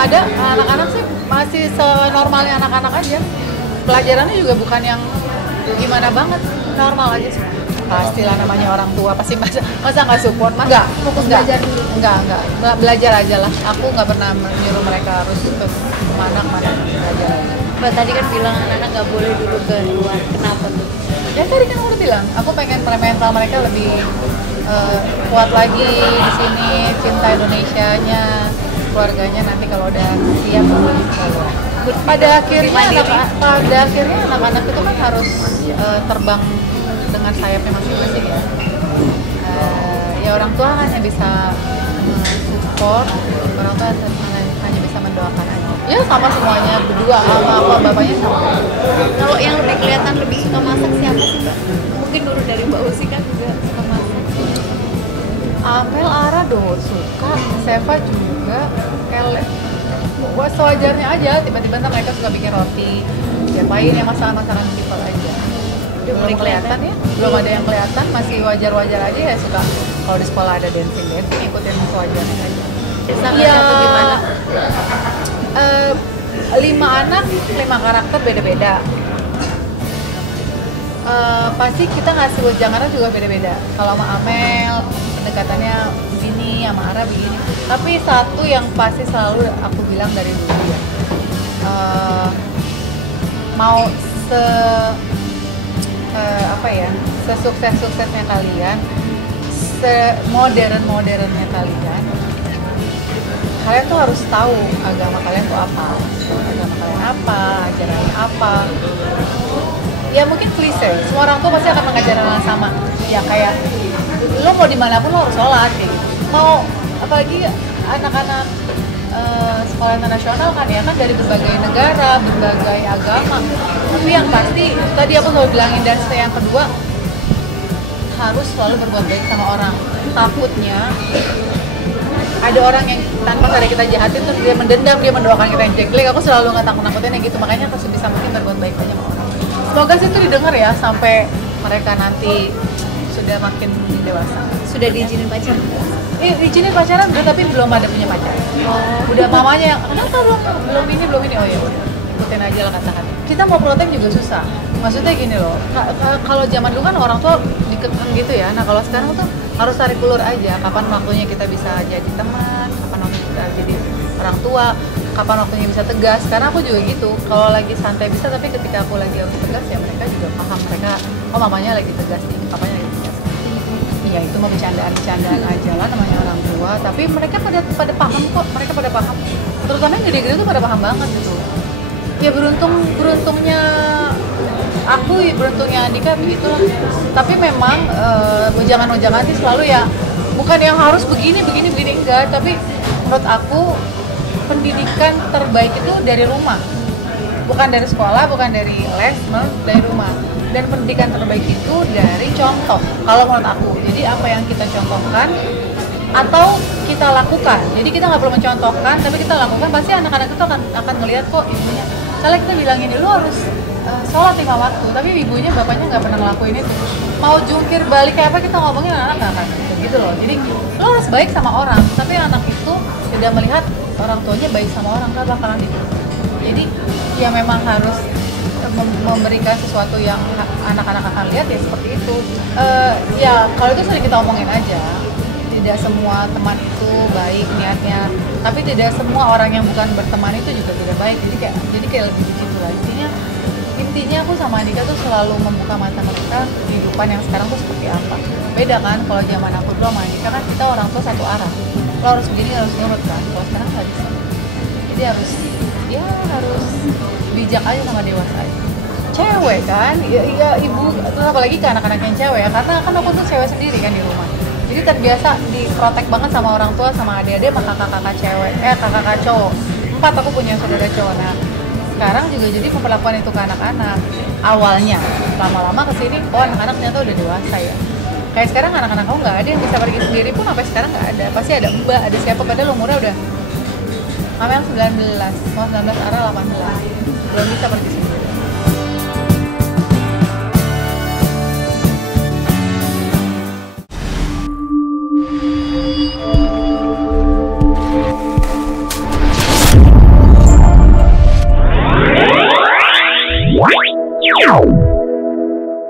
ada anak-anak sih masih senormalnya anak-anak aja. Pelajarannya juga bukan yang gimana banget, normal aja sih. Pastilah namanya orang tua pasti masa nggak support, mas? Nggak, Fokus nggak, belajar dulu. nggak belajar aja lah. Aku nggak pernah menyuruh mereka harus ke mana belajar aja. Mbak tadi kan bilang anak-anak nggak boleh dulu ke luar. Kenapa tuh? Ya tadi kan aku udah bilang, aku pengen mental mereka lebih kuat lagi di sini, cinta Indonesianya, keluarganya nanti kalau udah siap pada akhirnya anak-anak itu kan harus terbang dengan sayapnya masing-masing ya. Ya orang tua hanya bisa support, orang tua hanya bisa mendoakan aja. Ya sama semuanya berdua sama apa bapaknya sama. Kalau yang lebih kelihatan lebih suka masak siapa sih Mbak? Mungkin dulu dari Mbak Usi kan juga suka masak. Amel, Ara suka, Seva juga, Ele. Buat sewajarnya aja, tiba-tiba ntar mereka suka bikin roti, diapain ya masakan simpel aja. Belum kelihatan ya, belum ada yang kelihatan, masih wajar-wajar aja ya suka. Kalau di sekolah ada dancing, ikutin sewajarnya aja. Sama Ya, satu gimana? 5 anak, 5 karakter beda-beda. Pasti kita ngasih wejangannya juga beda-beda. Kalau sama Amel, pendekatannya begini, sama Ara begini. Tapi satu yang pasti selalu aku bilang dari dulu ya, mau sesukses-suksesnya kalian, semodern-modernnya kalian tuh harus tahu agama kalian tuh apa, ajarannya apa. Ya mungkin klise, semua orang tuh pasti akan mengajarkan hal yang sama. Ya kayak lo mau dimanapun lo harus sholat gitu. Mau apalagi anak-anak sekolah internasional kan ya kan dari berbagai negara, berbagai agama. Tapi yang pasti tadi aku selalu bilangin, dan yang kedua harus selalu berbuat baik sama orang. Takutnya ada orang yang tanpa sadar kita jahatin terus dia mendendam, dia mendoakan kita yang jelek. Aku selalu nakut-nakutin gitu, makanya aku sebisa mungkin berbuat baik aja sama orang. Semoga sih itu didengar ya sampai mereka nanti sudah makin dewasa. Sudah diizinin pacaran? Izinin pacaran udah, tapi belum ada punya pacar. Udah mamanya yang kenapa belum ini oh ya udah ikutin aja lah kata-kata. Kita mau protek juga susah. Maksudnya gini loh, kalau zaman dulu kan orang tua dikekang gitu ya. Nah kalau sekarang tuh harus tarik ulur aja. Kapan waktunya kita bisa jadi teman, kapan waktunya kita jadi orang tua, kapan waktunya bisa tegas. Karena aku juga gitu. Kalau lagi santai bisa, tapi ketika aku lagi harus tegas ya mereka juga paham. Mereka, oh mamanya lagi tegas nih, papanya lagi tegas. Ya itu mah bercandaan aja lah namanya orang tua. Tapi mereka pada paham kok. Mereka pada paham. Terutama yang gede-gede tuh pada paham banget gitu. Ya beruntungnya aku, beruntungnya Andika begitu lah. Tapi memang ujangan sih selalu ya bukan yang harus begini enggak, tapi menurut aku pendidikan terbaik itu dari rumah, bukan dari sekolah, bukan dari les, dari rumah. Dan pendidikan terbaik itu dari contoh kalau menurut aku. Jadi apa yang kita contohkan atau kita lakukan, jadi kita nggak perlu mencontohkan tapi kita lakukan, pasti anak-anak itu akan melihat kok ibunya. Kalau kita bilangin lu harus sholat 5 waktu, tapi ibunya bapaknya nggak pernah ngelakuin itu, mau jungkir balik kayak apa kita ngomongin, anak nggak akan gitu loh. Jadi lo harus baik sama orang, tapi anak itu tidak melihat orang tuanya baik sama orang, nggak bakalan itu. Jadi ya memang harus memberikan sesuatu yang anak-anak akan lihat ya seperti itu. Ya kalau itu sering kita omongin aja, tidak semua teman itu baik niatnya, tapi tidak semua orang yang bukan berteman itu juga tidak baik. Jadi kayak lebih gitu lah. Intinya aku sama Andika tuh selalu membuka mata mereka kehidupan yang sekarang tuh seperti apa. Beda kan kalau zaman aku dulu sama Andika kan kita orang tua satu arah, lo harus begini, harus nurut kan. Kalau sekarang nggak bisa, jadi harus bijak aja sama dewasa aja. Cewek kan, ya ibu, terus apalagi ke anak-anak yang cewek ya, karena kan aku tuh cewek sendiri kan di rumah. Jadi terbiasa diprotek banget sama orang tua, sama adik-adik, sama kakak-kakak cewek, kakak-kakak cowok. 4 aku punya saudara cowok. Nah, sekarang juga jadi pemperlakuan itu ke anak-anak. Awalnya, lama-lama kesini, oh anak-anak ternyata udah dewasa ya. Kayak sekarang anak-anak kamu nggak ada yang bisa pergi sendiri pun sampai sekarang nggak ada. Pasti ada mbak, ada siapa, padahal umurnya udah Amel 19, mau 19, Ara 18. Belum bisa pergi sendiri.